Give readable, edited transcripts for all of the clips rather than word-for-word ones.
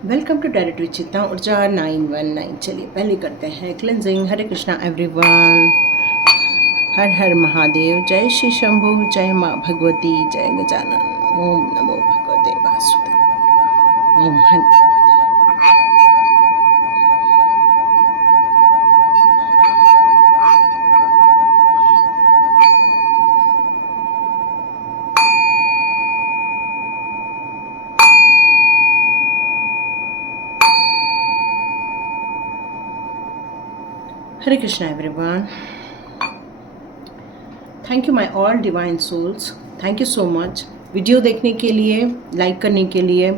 Welcome to direct विचित्रा ऊर्जा 919। चलिए पहले करते हैं क्लिनजिंग। हरे कृष्णा एवरीवन। हर हर महादेव। जय श्री शंभु, जय माँ भगवती, जय गजानन। ओम नमो भगवते वासुदेव। ओम हनुमान। हरे Krishna everyone. Thank you my all divine souls. Thank you so much video देखने के लिए, लाइक करने के लिए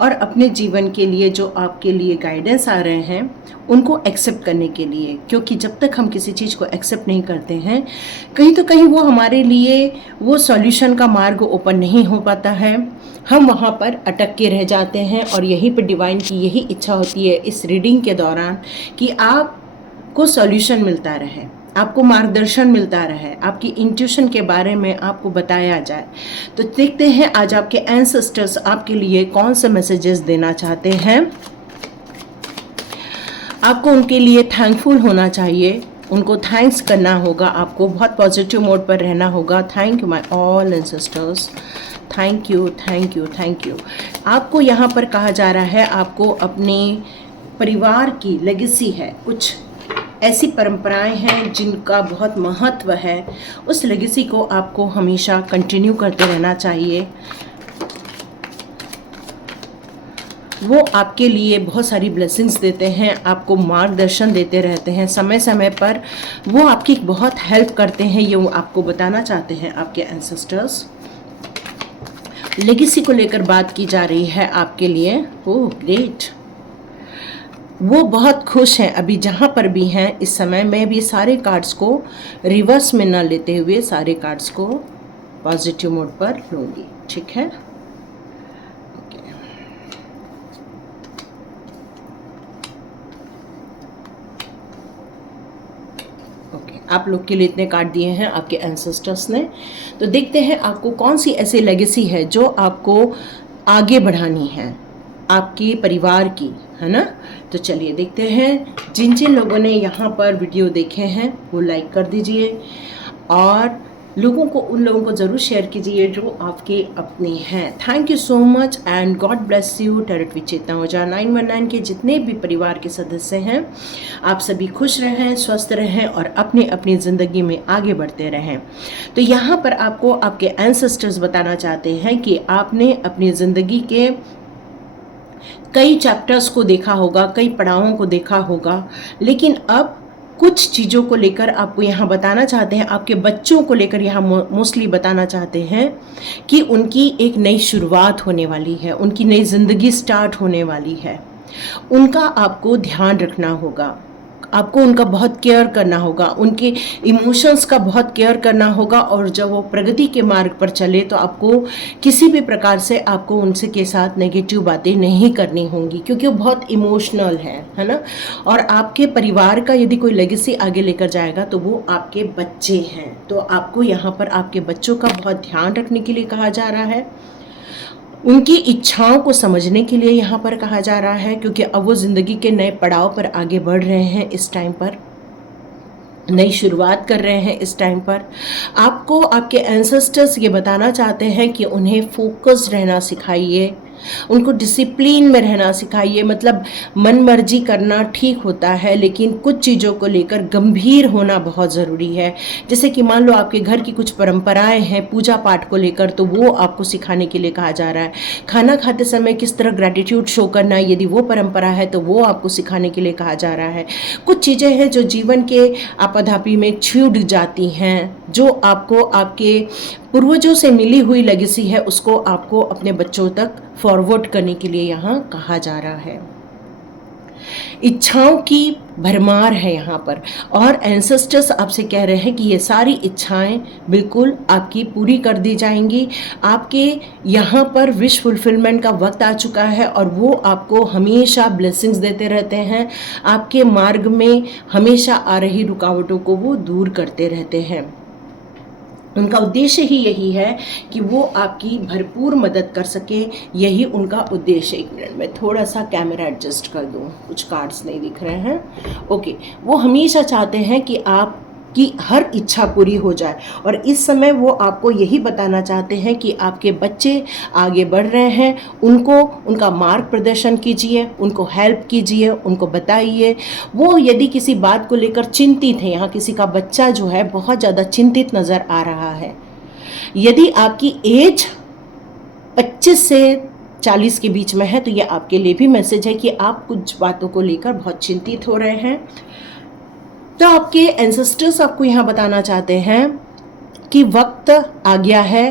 और अपने जीवन के लिए जो आपके लिए गाइडेंस आ रहे हैं उनको एक्सेप्ट करने के लिए। क्योंकि जब तक हम किसी चीज़ को एक्सेप्ट नहीं करते हैं, कहीं तो कहीं वो हमारे लिए वो सॉल्यूशन का मार्ग ओपन नहीं हो पाता है। हम वहाँ पर अटक के रह जाते हैं और यहीं पर डिवाइन की यही इच्छा होती है इस रीडिंग के दौरान कि आपको सॉल्यूशन मिलता रहे, आपको मार्गदर्शन मिलता रहे, आपकी इंट्यूशन के बारे में आपको बताया जाए। तो देखते हैं आज आपके एंसेस्टर्स आपके लिए कौन से मैसेजेस देना चाहते हैं। आपको उनके लिए थैंकफुल होना चाहिए, उनको थैंक्स करना होगा, आपको बहुत पॉजिटिव मोड पर रहना होगा। Thank you my all ancestors. Thank you, thank you, thank you. आपको यहाँ पर कहा जा रहा है आपको अपने परिवार की लेगेसी है, कुछ ऐसी परंपराएं हैं जिनका बहुत महत्व है, उस लेगेसी को आपको हमेशा कंटिन्यू करते रहना चाहिए। वो आपके लिए बहुत सारी ब्लेसिंग्स देते हैं, आपको मार्गदर्शन देते रहते हैं समय समय पर। वो आपकी बहुत हेल्प करते हैं, ये वो आपको बताना चाहते हैं आपके एंसेस्टर्स। लेगेसी को लेकर बात की जा रही है आपके लिए। Oh great. वो बहुत खुश हैं अभी जहाँ पर भी हैं इस समय। मैं भी सारे कार्ड्स को रिवर्स में ना लेते हुए सारे कार्ड्स को पॉजिटिव मोड पर लूँगी, ठीक है। ओके, आप लोग के लिए इतने कार्ड दिए हैं आपके एंसेस्टर्स ने। तो देखते हैं आपको कौन सी ऐसी लेगेसी है जो आपको आगे बढ़ानी है आपके परिवार की, है ना। तो चलिए देखते हैं। जिन जिन लोगों ने यहाँ पर वीडियो देखे हैं वो लाइक कर दीजिए और उन लोगों को ज़रूर शेयर कीजिए जो आपके अपने हैं। Thank you so much and God bless you. Direct विचेतना ऊर्जा 919 के जितने भी परिवार के सदस्य हैं, आप सभी खुश रहें, स्वस्थ रहें और अपनी अपनी ज़िंदगी में आगे बढ़ते रहें। तो यहाँ पर आपको आपके एंसेस्टर्स बताना चाहते हैं कि आपने अपनी ज़िंदगी के कई चैप्टर्स को देखा होगा, कई पड़ावों को देखा होगा, लेकिन अब कुछ चीज़ों को लेकर आपको यहाँ बताना चाहते हैं, आपके बच्चों को लेकर यहाँ मोस्टली बताना चाहते हैं कि उनकी एक नई शुरुआत होने वाली है, उनकी नई ज़िंदगी स्टार्ट होने वाली है। उनका आपको ध्यान रखना होगा, आपको उनका बहुत केयर करना होगा, उनके इमोशंस का बहुत केयर करना होगा। और जब वो प्रगति के मार्ग पर चले तो आपको किसी भी प्रकार से आपको उनसे के साथ नेगेटिव बातें नहीं करनी होंगी, क्योंकि वो बहुत इमोशनल है ना। और आपके परिवार का यदि कोई लेगेसी आगे लेकर जाएगा तो वो आपके बच्चे हैं। तो आपको यहाँ पर आपके बच्चों का बहुत ध्यान रखने के लिए कहा जा रहा है, उनकी इच्छाओं को समझने के लिए यहाँ पर कहा जा रहा है, क्योंकि अब वो ज़िंदगी के नए पड़ाव पर आगे बढ़ रहे हैं। इस टाइम पर नई शुरुआत कर रहे हैं। इस टाइम पर आपको आपके एंसेस्टर्स ये बताना चाहते हैं कि उन्हें फोकस्ड रहना सिखाइए, उनको डिसिप्लिन में रहना सिखाइए। मतलब मन मर्जी करना ठीक होता है, लेकिन कुछ चीज़ों को लेकर गंभीर होना बहुत ज़रूरी है। जैसे कि मान लो आपके घर की कुछ परंपराएं हैं पूजा पाठ को लेकर, तो वो आपको सिखाने के लिए कहा जा रहा है। खाना खाते समय किस तरह ग्रैटिट्यूड शो करना है, यदि वो परंपरा है तो वो आपको सिखाने के लिए कहा जा रहा है। कुछ चीज़ें हैं जो जीवन के आपाधापी में छूट जाती हैं, जो आपको आपके पूर्वजों से मिली हुई लेगेसी है, उसको आपको अपने बच्चों तक फॉरवर्ड करने के लिए यहाँ कहा जा रहा है। इच्छाओं की भरमार है यहाँ पर, और एंसेस्टर्स आपसे कह रहे हैं कि ये सारी इच्छाएं बिल्कुल आपकी पूरी कर दी जाएंगी। आपके यहाँ पर विश फुलफिलमेंट का वक्त आ चुका है और वो आपको हमेशा ब्लेसिंग्स देते रहते हैं। आपके मार्ग में हमेशा आ रही रुकावटों को वो दूर करते रहते हैं। उनका उद्देश्य ही यही है कि वो आपकी भरपूर मदद कर सके, यही उनका उद्देश्य। एक मिनट में थोड़ा सा कैमरा एडजस्ट कर दूँ, कुछ कार्ड्स नहीं दिख रहे हैं। ओके, वो हमेशा चाहते हैं कि आपकी हर इच्छा पूरी हो जाए, और इस समय वो आपको यही बताना चाहते हैं कि आपके बच्चे आगे बढ़ रहे हैं, उनको उनका मार्ग प्रदर्शन कीजिए, उनको हेल्प कीजिए, उनको बताइए। वो यदि किसी बात को लेकर चिंतित है, यहाँ किसी का बच्चा जो है बहुत ज़्यादा चिंतित नज़र आ रहा है। यदि आपकी एज 25 से 40 के बीच में है तो ये आपके लिए भी मैसेज है कि आप कुछ बातों को लेकर बहुत चिंतित हो रहे हैं। तो आपके एंसेस्टर्स आपको यहाँ बताना चाहते हैं कि वक्त आ गया है,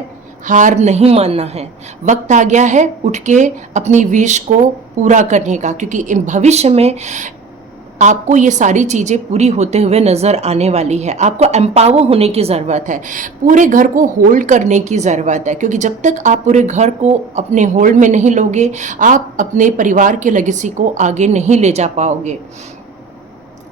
हार नहीं मानना है, वक्त आ गया है उठ के अपनी विश को पूरा करने का, क्योंकि भविष्य में आपको ये सारी चीज़ें पूरी होते हुए नज़र आने वाली है। आपको एम्पावर होने की ज़रूरत है, पूरे घर को होल्ड करने की ज़रूरत है, क्योंकि जब तक आप पूरे घर को अपने होल्ड में नहीं लोगे, आप अपने परिवार के लेगेसी को आगे नहीं ले जा पाओगे।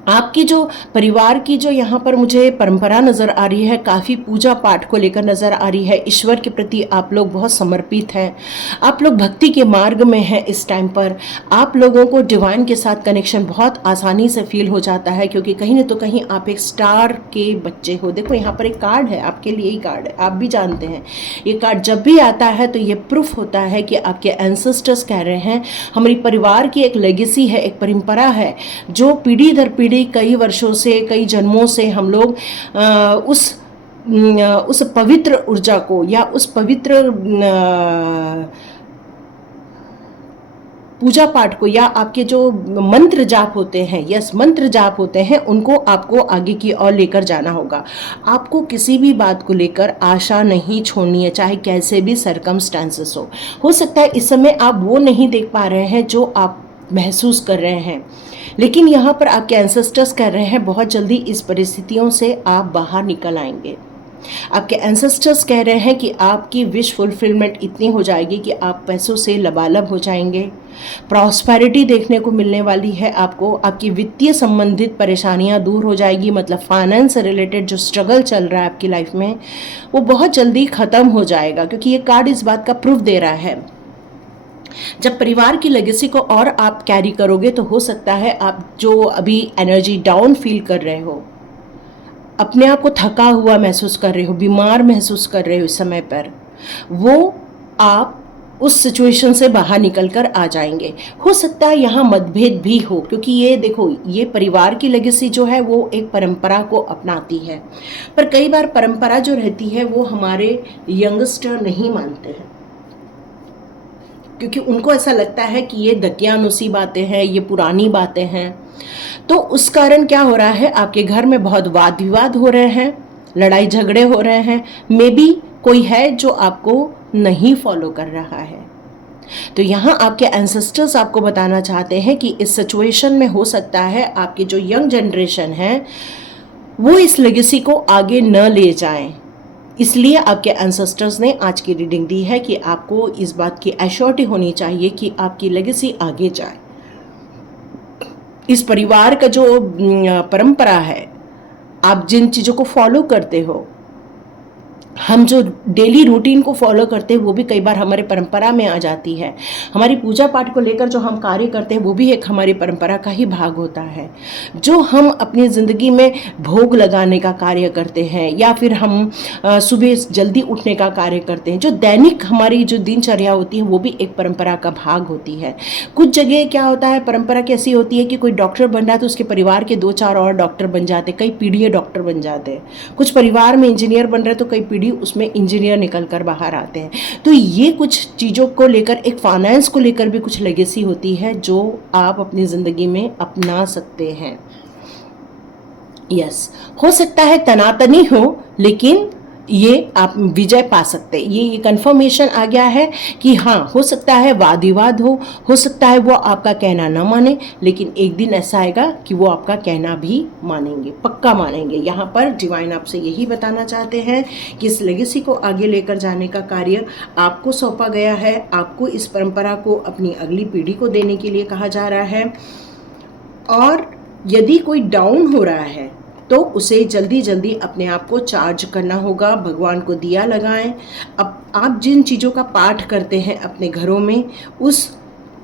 आपकी जो परिवार की जो यहाँ पर मुझे परंपरा नज़र आ रही है, काफ़ी पूजा पाठ को लेकर नज़र आ रही है। ईश्वर के प्रति आप लोग बहुत समर्पित हैं, आप लोग भक्ति के मार्ग में हैं। इस टाइम पर आप लोगों को डिवाइन के साथ कनेक्शन बहुत आसानी से फील हो जाता है, क्योंकि कहीं न तो कहीं आप एक स्टार के बच्चे हो। देखो यहाँ पर एक कार्ड है, आपके लिए ही कार्ड है, आप भी जानते हैं। ये कार्ड जब भी आता है तो ये प्रूफ होता है कि आपके एंसेस्टर्स कह रहे हैं हमारी परिवार की एक लेगेसी है, एक परंपरा है, जो पीढ़ी दर पीढ़ी कई वर्षों से, कई जन्मों से हम लोग उस पवित्र ऊर्जा को या उस पवित्र पूजा पाठ को या आपके जो मंत्र जाप होते हैं, यस मंत्र जाप होते हैं, उनको आपको आगे की ओर लेकर जाना होगा। आपको किसी भी बात को लेकर आशा नहीं छोड़नी है, चाहे कैसे भी सरकमस्टांसेस हो सकता है इस समय आप वो नहीं देख पा रहे हैं जो आप महसूस कर रहे हैं, लेकिन यहाँ पर आपके एंसेस्टर्स कह रहे हैं बहुत जल्दी इस परिस्थितियों से आप बाहर निकल आएंगे। आपके एंसेस्टर्स कह रहे हैं कि आपकी विश फुलफिलमेंट इतनी हो जाएगी कि आप पैसों से लबालब हो जाएंगे। प्रॉस्पेरिटी देखने को मिलने वाली है आपको, आपकी वित्तीय संबंधित परेशानियां दूर हो जाएगी, मतलब फाइनेंस से रिलेटेड जो स्ट्रगल चल रहा है आपकी लाइफ में वो बहुत जल्दी ख़त्म हो जाएगा, क्योंकि ये कार्ड इस बात का प्रूफ दे रहा है। जब परिवार की लेगेसी को और आप कैरी करोगे तो हो सकता है आप जो अभी एनर्जी डाउन फील कर रहे हो, अपने आप को थका हुआ महसूस कर रहे हो, बीमार महसूस कर रहे हो इस समय पर, वो आप उस सिचुएशन से बाहर निकल कर आ जाएंगे। हो सकता है यहाँ मतभेद भी हो, क्योंकि ये देखो ये परिवार की लेगेसी जो है वो एक परंपरा को अपनाती है, पर कई बार परंपरा जो रहती है वो हमारे यंगस्टर नहीं मानते हैं, क्योंकि उनको ऐसा लगता है कि ये दकियानुसी बातें हैं, ये पुरानी बातें हैं। तो उस कारण क्या हो रहा है, आपके घर में बहुत वाद विवाद हो रहे हैं, लड़ाई झगड़े हो रहे हैं, मे बी कोई है जो आपको नहीं फॉलो कर रहा है। तो यहाँ आपके एंसेस्टर्स आपको बताना चाहते हैं कि इस सिचुएशन में हो सकता है आपकी जो यंग जनरेशन है वो इस लेगेसी को आगे न ले जाएं। इसलिए आपके एंसेस्टर्स ने आज की रीडिंग दी है कि आपको इस बात की एश्योरिटी होनी चाहिए कि आपकी लेगेसी आगे जाए। इस परिवार का जो परंपरा है, आप जिन चीज़ों को फॉलो करते हो, हम जो डेली रूटीन को फॉलो करते हैं वो भी कई बार हमारे परंपरा में आ जाती है। हमारी पूजा पाठ को लेकर जो हम कार्य करते हैं वो भी एक हमारी परंपरा का ही भाग होता है। जो हम अपनी ज़िंदगी में भोग लगाने का कार्य करते हैं या फिर हम सुबह जल्दी उठने का कार्य करते हैं, जो दैनिक हमारी जो दिनचर्या होती है वो भी एक परंपरा का भाग होती है। कुछ जगह क्या होता है, परंपरा कैसी होती है कि कोई डॉक्टर बन रहा है तो उसके परिवार के 2-4 और डॉक्टर बन जाते, कई पीढ़ियाँ डॉक्टर बन जाते हैं। कुछ परिवार में इंजीनियर बन रहे तो कई पीढ़ी उसमें इंजीनियर निकल कर बाहर आते हैं। तो ये कुछ चीज़ों को लेकर, एक फाइनेंस को लेकर भी कुछ लेगेसी होती है जो आप अपनी ज़िंदगी में अपना सकते हैं। यस, हो सकता है तनातनी हो, लेकिन ये आप विजय पा सकते हैं। ये कंफर्मेशन आ गया है कि हाँ, हो सकता है वाद विवाद हो सकता है वो आपका कहना ना माने, लेकिन एक दिन ऐसा आएगा कि वो आपका कहना भी मानेंगे, पक्का मानेंगे। यहाँ पर डिवाइन आपसे यही बताना चाहते हैं कि इस लेगेसी को आगे लेकर जाने का कार्य आपको सौंपा गया है। आपको इस परंपरा को अपनी अगली पीढ़ी को देने के लिए कहा जा रहा है। और यदि कोई डाउन हो रहा है तो उसे जल्दी जल्दी अपने आप को चार्ज करना होगा। भगवान को दिया लगाएं। अब आप जिन चीज़ों का पाठ करते हैं अपने घरों में, उस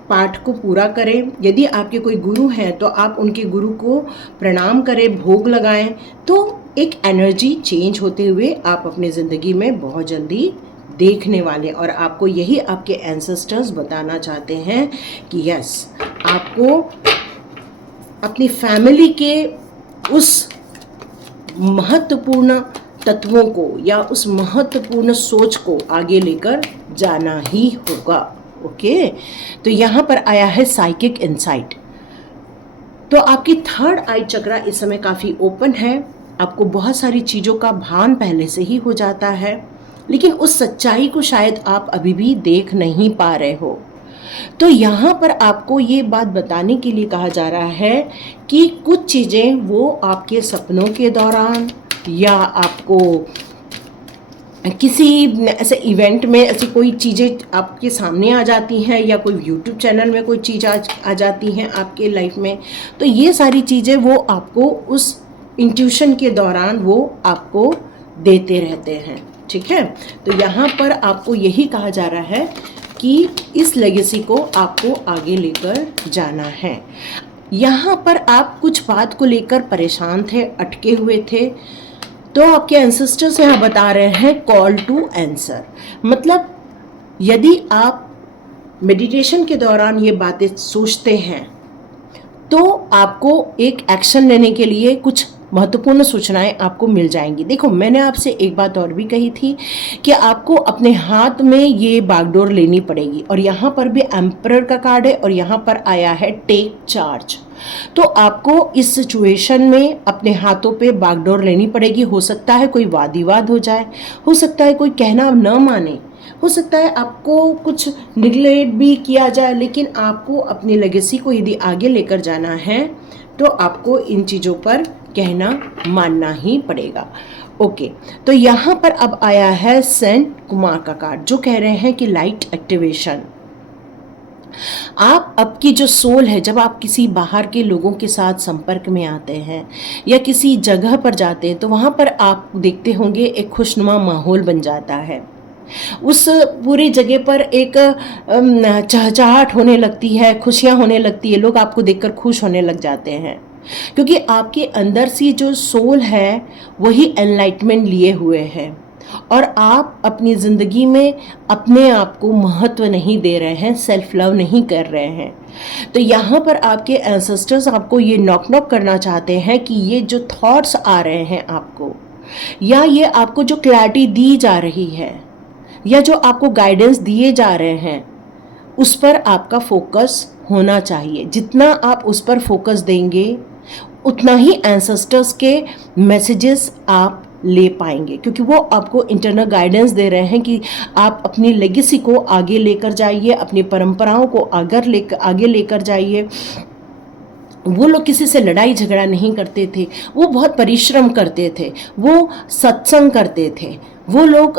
पाठ को पूरा करें। यदि आपके कोई गुरु हैं तो आप उनके गुरु को प्रणाम करें, भोग लगाएं, तो एक एनर्जी चेंज होते हुए आप अपनी ज़िंदगी में बहुत जल्दी देखने वाले। और आपको यही आपके एंसेस्टर्स बताना चाहते हैं कि यस, आपको अपनी फैमिली के उस महत्वपूर्ण तत्वों को या उस महत्वपूर्ण सोच को आगे लेकर जाना ही होगा। ओके, तो यहाँ पर आया है साइकिक इनसाइट। तो आपकी थर्ड आई चक्रा इस समय काफ़ी ओपन है। आपको बहुत सारी चीज़ों का भान पहले से ही हो जाता है, लेकिन उस सच्चाई को शायद आप अभी भी देख नहीं पा रहे हो। तो यहाँ पर आपको ये बात बताने के लिए कहा जा रहा है कि कुछ चीज़ें वो आपके सपनों के दौरान या आपको किसी ऐसे इवेंट में ऐसी कोई चीज़ें आपके सामने आ जाती हैं, या कोई यूट्यूब चैनल में कोई चीज़ आ जाती हैं आपके लाइफ में, तो ये सारी चीज़ें वो आपको उस इंट्यूशन के दौरान वो आपको देते रहते हैं। ठीक है, तो यहाँ पर आपको यही कहा जा रहा है कि इस लेगेसी को आपको आगे लेकर जाना है। यहाँ पर आप कुछ बात को लेकर परेशान थे, अटके हुए थे, तो आपके एंसेस्टर्स यहाँ बता रहे हैं कॉल टू आंसर। मतलब यदि आप मेडिटेशन के दौरान ये बातें सोचते हैं तो आपको एक एक्शन लेने के लिए कुछ महत्वपूर्ण सूचनाएं आपको मिल जाएंगी। देखो, मैंने आपसे एक बात और भी कही थी कि आपको अपने हाथ में ये बागडोर लेनी पड़ेगी, और यहाँ पर भी एम्परर का कार्ड है और यहाँ पर आया है टेक चार्ज। तो आपको इस सिचुएशन में अपने हाथों पे बागडोर लेनी पड़ेगी। हो सकता है कोई वाद विवाद हो जाए, हो सकता है कोई कहना न माने, हो सकता है आपको कुछ निगलेक्ट भी किया जाए, लेकिन आपको अपनी लेगेसी को यदि आगे लेकर जाना है तो आपको इन चीज़ों पर कहना मानना ही पड़ेगा। ओके, तो यहाँ पर अब आया है सेंट कुमार का कार्ड, जो कह रहे हैं कि लाइट एक्टिवेशन। आप आपकी जो सोल है, जब आप किसी बाहर के लोगों के साथ संपर्क में आते हैं या किसी जगह पर जाते हैं, तो वहाँ पर आप देखते होंगे एक खुशनुमा माहौल बन जाता है। उस पूरी जगह पर एक चहचहाट होने लगती है, खुशियाँ होने लगती है, लोग आपको देखकर खुश होने लग जाते हैं, क्योंकि आपके अंदर से जो सोल है वही एनलाइटमेंट लिए हुए है, और आप अपनी ज़िंदगी में अपने आप को महत्व नहीं दे रहे हैं, सेल्फ लव नहीं कर रहे हैं। तो यहाँ पर आपके एंसेस्टर्स आपको ये नॉक करना चाहते हैं कि ये जो थॉट्स आ रहे हैं आपको, या ये आपको जो क्लैरिटी दी जा रही है, या जो आपको गाइडेंस दिए जा रहे हैं, उस पर आपका फोकस होना चाहिए। जितना आप उस पर फोकस देंगे उतना ही एंसेस्टर्स के मैसेजेस आप ले पाएंगे, क्योंकि वो आपको इंटरनल गाइडेंस दे रहे हैं कि आप अपनी लेगेसी को आगे लेकर जाइए, अपनी परंपराओं को आगे लेकर जाइए। वो लोग किसी से लड़ाई झगड़ा नहीं करते थे, वो बहुत परिश्रम करते थे, वो सत्संग करते थे, वो लोग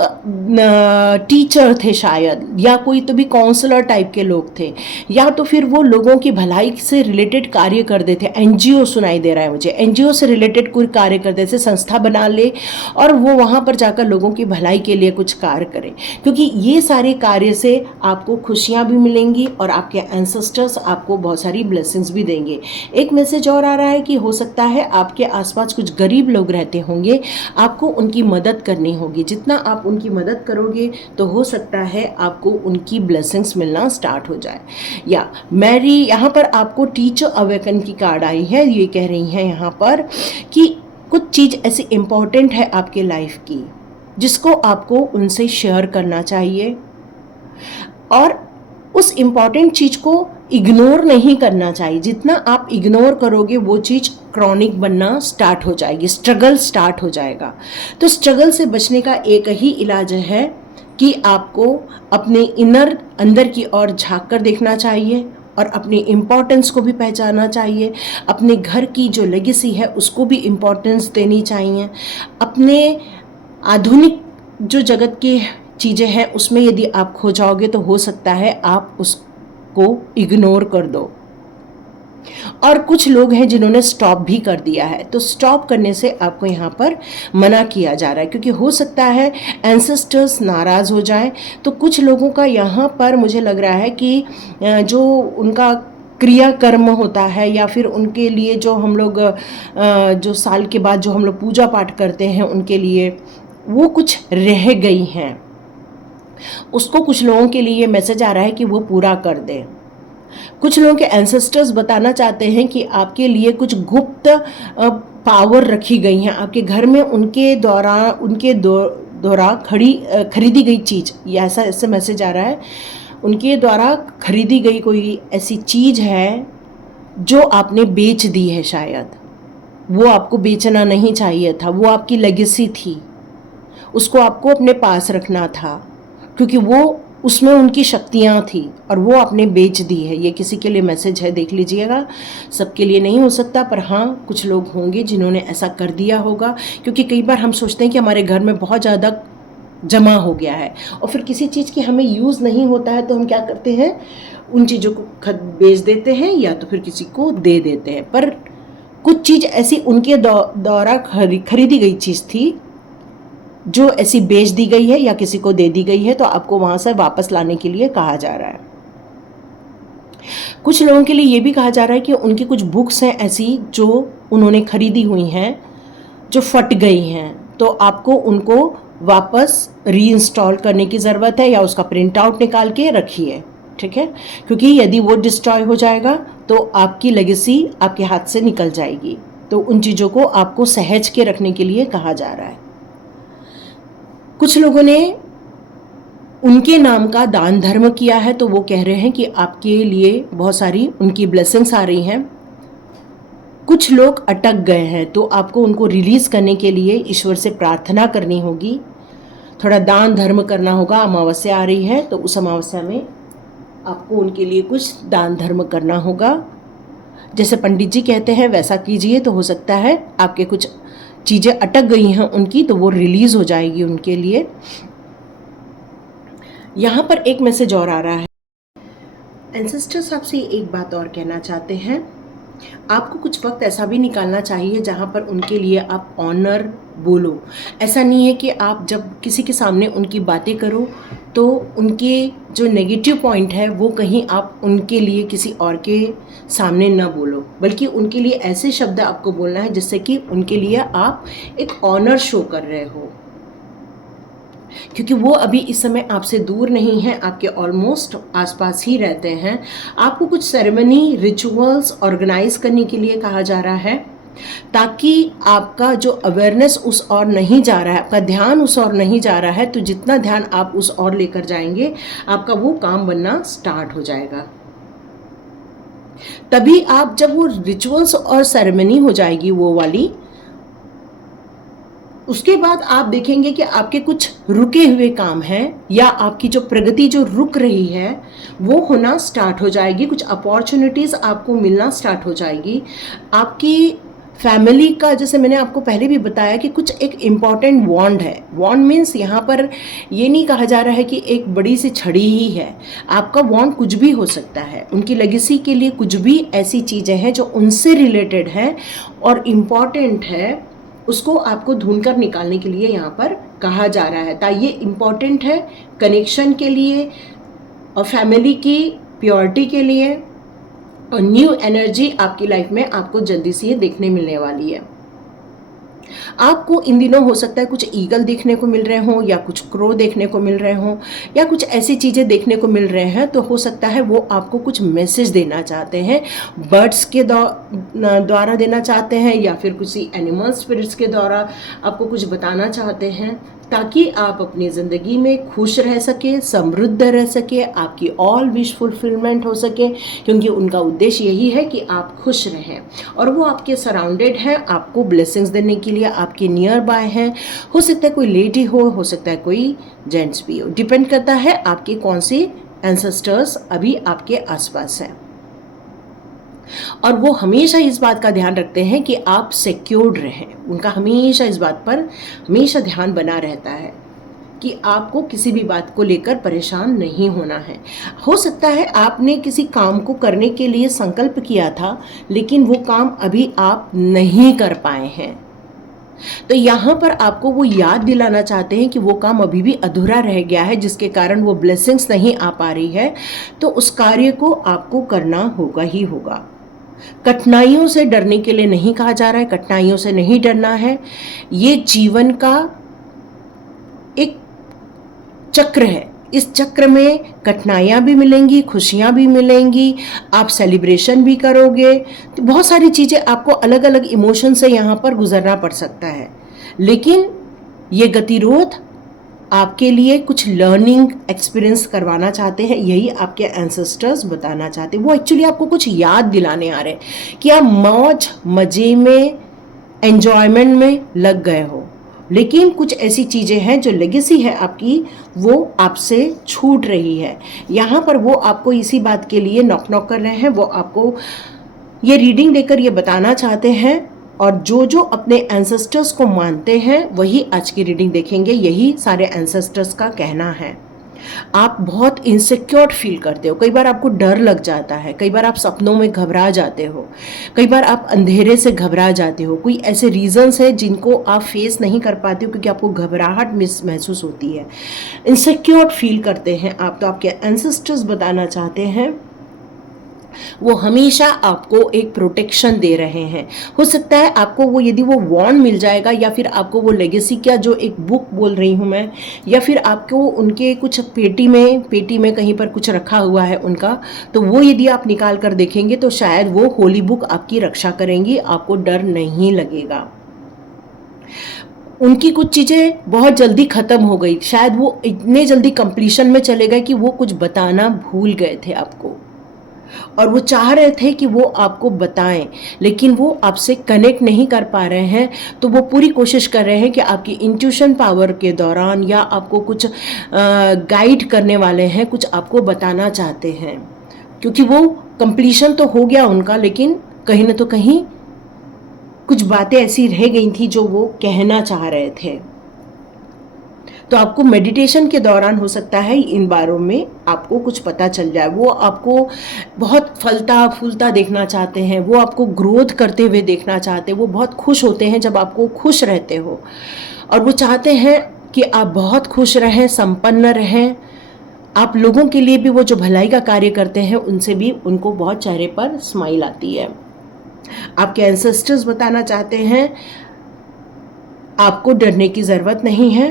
टीचर थे शायद, या कोई तो भी काउंसलर टाइप के लोग थे, या तो फिर वो लोगों की भलाई से रिलेटेड कार्य करते थे। एनजीओ सुनाई दे रहा है मुझे, एनजीओ से रिलेटेड कोई कार्य करते थे, संस्था बना ले और वो वहाँ पर जाकर लोगों की भलाई के लिए कुछ कार्य करें, क्योंकि ये सारे कार्य से आपको खुशियाँ भी मिलेंगी और आपके एंसेस्टर्स आपको बहुत सारी ब्लेसिंग्स भी देंगे। एक मैसेज और आ रहा है कि हो सकता है आपके आसपास कुछ गरीब लोग रहते होंगे, आपको उनकी मदद करनी होगी। जितना आप उनकी मदद करोगे तो हो सकता है आपको उनकी ब्लेसिंग्स मिलना स्टार्ट हो जाए। या मैरी, यहाँ पर आपको टीचर अवेकन की कार्ड आई है। ये कह रही हैं यहाँ पर कि कुछ चीज़ ऐसी इम्पोर्टेंट है आपके लाइफ की जिसको आपको उनसे शेयर करना चाहिए, और उस इम्पॉर्टेंट चीज़ को इग्नोर नहीं करना चाहिए। जितना आप इग्नोर करोगे वो चीज़ क्रॉनिक बनना स्टार्ट हो जाएगी, स्ट्रगल स्टार्ट हो जाएगा। तो स्ट्रगल से बचने का एक ही इलाज है कि आपको अपने अंदर की ओर झांक कर देखना चाहिए और अपनी इम्पोर्टेंस को भी पहचानना चाहिए। अपने घर की जो लेगेसी है उसको भी इम्पोर्टेंस देनी चाहिए। अपने आधुनिक जो जगत की चीज़ें हैं उसमें यदि आप खो जाओगे तो हो सकता है आप उसको इग्नोर कर दो। और कुछ लोग हैं जिन्होंने स्टॉप भी कर दिया है। तो स्टॉप करने से आपको यहाँ पर मना किया जा रहा है, क्योंकि हो सकता है एंसेस्टर्स नाराज़ हो जाएं। तो कुछ लोगों का यहाँ पर मुझे लग रहा है कि जो उनका क्रियाकर्म होता है, या फिर उनके लिए जो हम लोग जो साल के बाद जो हम लोग पूजा पाठ करते हैं उनके लिए, वो कुछ रह गई हैं। उसको कुछ लोगों के लिए ये मैसेज आ रहा है कि वो पूरा कर दें। कुछ लोगों के एंसेस्टर्स बताना चाहते हैं कि आपके लिए कुछ गुप्त पावर रखी गई हैं आपके घर में, उनके द्वारा खरीदी गई चीज़, या ऐसा मैसेज आ रहा है, उनके द्वारा खरीदी गई कोई ऐसी चीज़ है जो आपने बेच दी है। शायद वो आपको बेचना नहीं चाहिए था, वो आपकी लेगेसी थी, उसको आपको अपने पास रखना था, क्योंकि वो उसमें उनकी शक्तियाँ थी और वो आपने बेच दी है। ये किसी के लिए मैसेज है, देख लीजिएगा। सबके लिए नहीं हो सकता, पर हाँ कुछ लोग होंगे जिन्होंने ऐसा कर दिया होगा। क्योंकि कई बार हम सोचते हैं कि हमारे घर में बहुत ज़्यादा जमा हो गया है और फिर किसी चीज़ की हमें यूज़ नहीं होता है, तो हम क्या करते हैं, उन चीज़ों को बेच देते हैं या तो फिर किसी को दे देते हैं। पर कुछ चीज़ ऐसी उनके द्वारा खरीदी गई चीज़ थी जो ऐसी बेच दी गई है या किसी को दे दी गई है, तो आपको वहाँ से वापस लाने के लिए कहा जा रहा है। कुछ लोगों के लिए ये भी कहा जा रहा है कि उनकी कुछ बुक्स हैं ऐसी जो उन्होंने खरीदी हुई हैं, जो फट गई हैं, तो आपको उनको वापस रीइंस्टॉल करने की ज़रूरत है, या उसका प्रिंट आउट निकाल के रखिए, ठीक है। क्योंकि यदि वो डिस्ट्रॉय हो जाएगा तो आपकी लेगेसी आपके हाथ से निकल जाएगी। तो उन चीज़ों को आपको सहेज के रखने के लिए कहा जा रहा है। कुछ लोगों ने उनके नाम का दान धर्म किया है, तो वो कह रहे हैं कि आपके लिए बहुत सारी उनकी ब्लेसिंग्स आ रही हैं। कुछ लोग अटक गए हैं, तो आपको उनको रिलीज़ करने के लिए ईश्वर से प्रार्थना करनी होगी, थोड़ा दान धर्म करना होगा। अमावस्या आ रही है, तो उस अमावस्या में आपको उनके लिए कुछ दान धर्म करना होगा। जैसे पंडित जी कहते हैं वैसा कीजिए, तो हो सकता है आपके कुछ चीज़ें अटक गई हैं उनकी, तो वो रिलीज़ हो जाएगी उनके लिए। यहाँ पर एक मैसेज और आ रहा है, एंसेस्टर्स आपसे एक बात और कहना चाहते हैं। आपको कुछ वक्त ऐसा भी निकालना चाहिए जहाँ पर उनके लिए आप ऑनर बोलो। ऐसा नहीं है कि आप जब किसी के सामने उनकी बातें करो तो उनके जो नेगेटिव पॉइंट है वो कहीं आप उनके लिए किसी और के सामने ना बोलो, बल्कि उनके लिए ऐसे शब्द आपको बोलना है जिससे कि उनके लिए आप एक ऑनर शो कर रहे हो। क्योंकि वो अभी इस समय आपसे दूर नहीं है, आपके ऑलमोस्ट आसपास ही रहते हैं। आपको कुछ सेरेमनी रिचुअल्स ऑर्गेनाइज करने के लिए कहा जा रहा है, ताकि आपका जो अवेयरनेस उस ओर नहीं जा रहा है, आपका ध्यान उस ओर नहीं जा रहा है, तो जितना ध्यान आप उस ओर लेकर जाएंगे आपका वो काम बनना स्टार्ट हो जाएगा। तभी आप जब वो रिचुअल्स और सेरेमनी हो जाएगी वो वाली, उसके बाद आप देखेंगे कि आपके कुछ रुके हुए काम हैं या आपकी जो प्रगति जो रुक रही है वो होना स्टार्ट हो जाएगी। कुछ अपॉर्चुनिटीज़ आपको मिलना स्टार्ट हो जाएगी। आपकी फैमिली का, जैसे मैंने आपको पहले भी बताया कि कुछ एक इम्पॉर्टेंट बॉन्ड है। बॉन्ड मीन्स यहाँ पर ये नहीं कहा जा रहा है कि एक बड़ी सी छड़ी ही है। आपका बॉन्ड कुछ भी हो सकता है। उनकी लेगेसी के लिए कुछ भी ऐसी चीज़ें हैं जो उनसे रिलेटेड है और इम्पॉर्टेंट है, उसको आपको ढूंढकर निकालने के लिए यहाँ पर कहा जा रहा है। ताकि ये इम्पॉर्टेंट है कनेक्शन के लिए और फैमिली की प्योरिटी के लिए, और न्यू एनर्जी आपकी लाइफ में आपको जल्दी से ये देखने मिलने वाली है। आपको इन दिनों हो सकता है कुछ ईगल देखने को मिल रहे हों, या कुछ क्रो देखने को मिल रहे हों, या कुछ ऐसी चीज़ें देखने को मिल रहे हैं। तो हो सकता है वो आपको कुछ मैसेज देना चाहते हैं, बर्ड्स के द्वारा देना चाहते हैं, या फिर किसी एनिमल स्पिरिट्स के द्वारा आपको कुछ बताना चाहते हैं, ताकि आप अपनी ज़िंदगी में खुश रह सके, समृद्ध रह सके, आपकी ऑल विश फुलफिलमेंट हो सके। क्योंकि उनका उद्देश्य यही है कि आप खुश रहें, और वो आपके सराउंडेड है, आपको ब्लेसिंग्स देने के लिए आपके नियर बाय हैं। हो सकता है कोई लेडी हो सकता है कोई जेंट्स भी हो, डिपेंड करता है आपके कौन से एंसेस्टर्स अभी आपके आसपास हैं। और वो हमेशा इस बात का ध्यान रखते हैं कि आप सिक्योर्ड रहें। उनका हमेशा इस बात पर हमेशा ध्यान बना रहता है कि आपको किसी भी बात को लेकर परेशान नहीं होना है। हो सकता है आपने किसी काम को करने के लिए संकल्प किया था, लेकिन वो काम अभी आप नहीं कर पाए हैं, तो यहाँ पर आपको वो याद दिलाना चाहते हैं कि वो काम अभी भी अधूरा रह गया है, जिसके कारण वो ब्लेसिंग्स नहीं आ पा रही है, तो उस कार्य को आपको करना होगा ही होगा। कठिनाइयों से डरने के लिए नहीं कहा जा रहा है, कठिनाइयों से नहीं डरना है। ये जीवन का एक चक्र है, इस चक्र में कठिनाइयाँ भी मिलेंगी, खुशियाँ भी मिलेंगी, आप सेलिब्रेशन भी करोगे, तो बहुत सारी चीज़ें आपको अलग अलग इमोशन से यहाँ पर गुजरना पड़ सकता है। लेकिन ये गतिरोध आपके लिए कुछ लर्निंग एक्सपीरियंस करवाना चाहते हैं, यही आपके एंसेस्टर्स बताना चाहते हैं। वो एक्चुअली आपको कुछ याद दिलाने आ रहे हैं कि आप मौज मज़े में, एन्जॉयमेंट में लग गए हो, लेकिन कुछ ऐसी चीज़ें हैं जो लेगेसी है आपकी, वो आपसे छूट रही है। यहाँ पर वो आपको इसी बात के लिए नॉक नॉक कर रहे हैं, वो आपको ये रीडिंग देकर ये बताना चाहते हैं। और जो जो अपने एंसेस्टर्स को मानते हैं वही आज की रीडिंग देखेंगे, यही सारे एंसेस्टर्स का कहना है। आप बहुत इनसिक्योर फील करते हो, कई बार आपको डर लग जाता है, कई बार आप सपनों में घबरा जाते हो, कई बार आप अंधेरे से घबरा जाते हो। कोई ऐसे रीजंस है जिनको आप फेस नहीं कर पाते हो क्योंकि आपको घबराहट महसूस होती है, इनसिक्योर फील करते हैं आप। तो आपके एंसेस्टर्स बताना चाहते हैं वो हमेशा आपको एक प्रोटेक्शन दे रहे हैं। हो सकता है आपको वो, यदि वो वॉन्ड मिल जाएगा, या फिर आपको वो लेगेसी का जो एक बुक बोल रही हूँ मैं, या फिर आपको उनके कुछ पेटी में कहीं पर कुछ रखा हुआ है उनका, तो वो यदि आप निकाल कर देखेंगे तो शायद वो होली बुक आपकी रक्षा करेंगी, आपको डर नहीं लगेगा। उनकी कुछ चीज़ें बहुत जल्दी ख़त्म हो गई, शायद वो इतने जल्दी कंप्लीशन में चले गए कि वो कुछ बताना भूल गए थे आपको, और वो चाह रहे थे कि वो आपको बताएं, लेकिन वो आपसे कनेक्ट नहीं कर पा रहे हैं। तो वो पूरी कोशिश कर रहे हैं कि आपकी इंट्यूशन पावर के दौरान, या आपको कुछ गाइड करने वाले हैं, कुछ आपको बताना चाहते हैं, क्योंकि वो कंप्लीशन तो हो गया उनका, लेकिन कहीं ना तो कहीं कुछ बातें ऐसी रह गई थी जो वो कहना चाह रहे थे। तो आपको मेडिटेशन के दौरान हो सकता है इन बारों में आपको कुछ पता चल जाए। वो आपको बहुत फलता फूलता देखना चाहते हैं, वो आपको ग्रोथ करते हुए देखना चाहते हैं, वो बहुत खुश होते हैं जब आपको खुश रहते हो, और वो चाहते हैं कि आप बहुत खुश रहें, संपन्न रहें। आप लोगों के लिए भी वो जो भलाई का कार्य करते हैं उनसे भी उनको बहुत चेहरे पर स्माइल आती है। आपके एंसेस्टर्स बताना चाहते हैं आपको डरने की ज़रूरत नहीं है,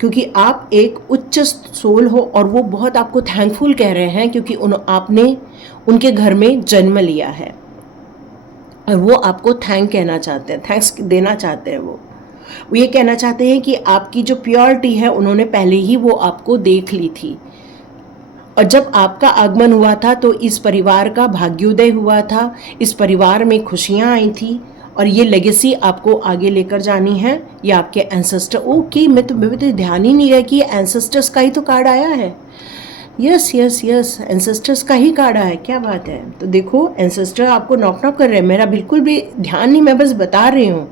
क्योंकि आप एक उच्च सोल हो, और वो बहुत आपको थैंकफुल कह रहे हैं क्योंकि आपने उनके घर में जन्म लिया है, और वो आपको कहना चाहते हैं, थैंक्स देना चाहते हैं। वो ये कहना चाहते हैं कि आपकी जो प्योरिटी है उन्होंने पहले ही वो आपको देख ली थी, और जब आपका आगमन हुआ था तो इस परिवार का भाग्योदय हुआ था, इस परिवार में खुशियाँ आई थी, और ये लेगेसी आपको आगे लेकर जानी है। ये आपके एंसेस्टर, ओके, मैं तो ध्यान ही नहीं गया कि एंसेस्टर्स का ही तो कार्ड आया है। यस यस यस, एंसेस्टर्स का ही कार्ड आया है, क्या बात है। तो देखो एंसेस्टर आपको नॉक नॉक कर रहे हैं, मेरा बिल्कुल भी ध्यान नहीं, मैं बस बता रही हूँ,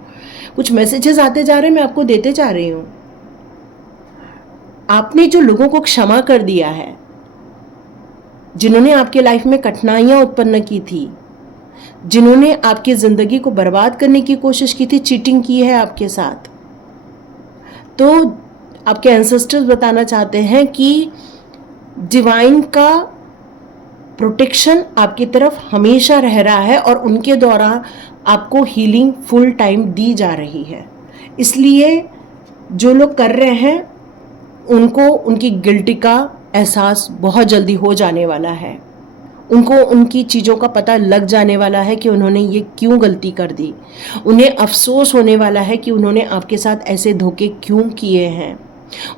कुछ मैसेजेस आते जा रहे हैं, मैं आपको देते जा रही हूँ। आपने जो लोगों को क्षमा कर दिया है, जिन्होंने आपके लाइफ में कठिनाइयाँ उत्पन्न की थी, जिन्होंने आपकी ज़िंदगी को बर्बाद करने की कोशिश की थी, चीटिंग की है आपके साथ, तो आपके एंसेस्टर्स बताना चाहते हैं कि डिवाइन का प्रोटेक्शन आपकी तरफ हमेशा रह रहा है, और उनके द्वारा आपको हीलिंग फुल टाइम दी जा रही है। इसलिए जो लोग कर रहे हैं उनको उनकी गिल्टी का एहसास बहुत जल्दी हो जाने वाला है, उनको उनकी चीज़ों का पता लग जाने वाला है कि उन्होंने ये क्यों गलती कर दी। उन्हें अफसोस होने वाला है कि उन्होंने आपके साथ ऐसे धोखे क्यों किए हैं।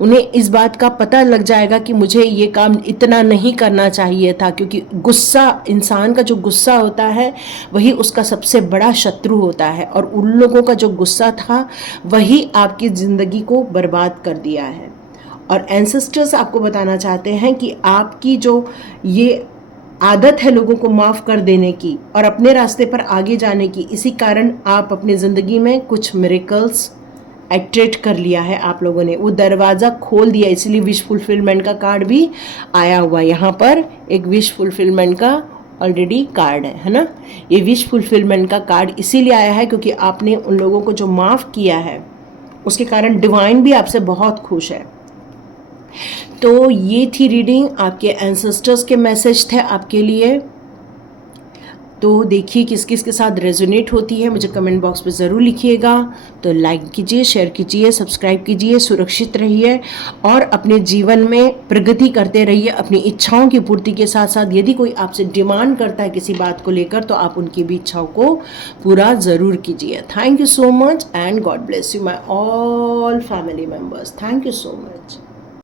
उन्हें इस बात का पता लग जाएगा कि मुझे ये काम इतना नहीं करना चाहिए था, क्योंकि गुस्सा, इंसान का जो गुस्सा होता है वही उसका सबसे बड़ा शत्रु होता है, और उन लोगों का जो गुस्सा था वही आपकी ज़िंदगी को बर्बाद कर दिया है। और एंसेस्टर्स आपको बताना चाहते हैं कि आपकी जो ये आदत है लोगों को माफ़ कर देने की और अपने रास्ते पर आगे जाने की, इसी कारण आप अपनी ज़िंदगी में कुछ मिरेकल्स अट्रैक्ट कर लिया है आप लोगों ने, वो दरवाज़ा खोल दिया, इसलिए विश फुलफिलमेंट का कार्ड भी आया हुआ है। यहाँ पर एक विश फुलफिलमेंट का ऑलरेडी कार्ड है ना। ये विश फुलफिलमेंट का कार्ड इसीलिए आया है क्योंकि आपने उन लोगों को जो माफ़ किया है उसके कारण डिवाइन भी आपसे बहुत खुश है। तो ये थी रीडिंग, आपके एंसेस्टर्स के मैसेज थे आपके लिए। तो देखिए किस किस के साथ रेजोनेट होती है, मुझे कमेंट बॉक्स में ज़रूर लिखिएगा। तो लाइक कीजिए, शेयर कीजिए, सब्सक्राइब कीजिए, सुरक्षित रहिए और अपने जीवन में प्रगति करते रहिए अपनी इच्छाओं की पूर्ति के साथ साथ। यदि कोई आपसे डिमांड करता है किसी बात को लेकर तो आप उनकी भी इच्छाओं को पूरा ज़रूर कीजिए। Thank you so much and God bless you my all family members. Thank you so much.